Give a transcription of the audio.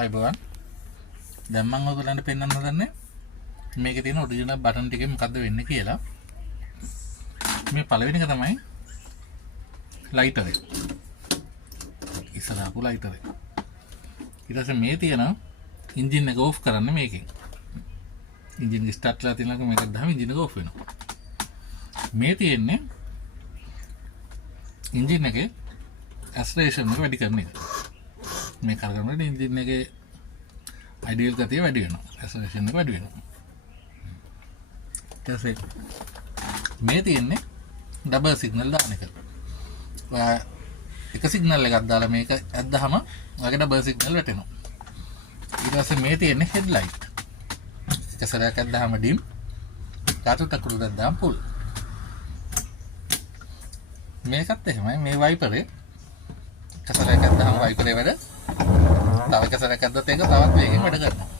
අයබෝවන් දැන් මම ඔයගොල්ලන්ට පෙන්වන්න හදන්නේ මේකේ තියෙන ඔරිජිනල් බටන් ටිකේ මොකද්ද වෙන්නේ කියලා. මේ පළවෙනි එක තමයි ලයිටර් එක. ඉස්සරහපු ලයිටර් එක. ඊට පස්සේ මේ තියෙන එන්ජින් එක ඕෆ් කරන්න මේකෙන්. එන්ජින් එක ස්ටාර්ට් කරලා තියෙනකම මේක දැම්ම එන්ජින් එක ඕෆ් වෙනවා. මේ තියෙන්නේ එන්ජින් එකේ ඇක්සලරේෂන් එක වැඩි කරන එක. මේ කරගන්නකොට එන්ජින් එකේ අයිඩියල් ගතිය වැඩි වෙනවා. ඇක්සලරේෂන් එක වැඩි වෙනවා. ඊට පස්සේ මේ තියෙන්නේ ඩබල් සිග්නල් දාන එක. ඔයා එක සිග්නල් එකක් දාලා මේක ඇද්දාම ඔයාගේ ඩබල් සිග්නල් වැටෙනවා. ඊට පස්සේ මේ තියෙන්නේ හෙඩ්ලයිට්. එක සැරයක් ඇද්දාම ඩිම්, කාටුට අකුරු දැද්දාම පුල්. මේකත් එහෙමයි. මේ වයිපරේ එක සැරයක් ඇද්දාම වයිපරේ වැඩ, තව එක සැරයක් ඇද්දොත් ඒක තවත් වේගෙන් වැඩ කරනවා.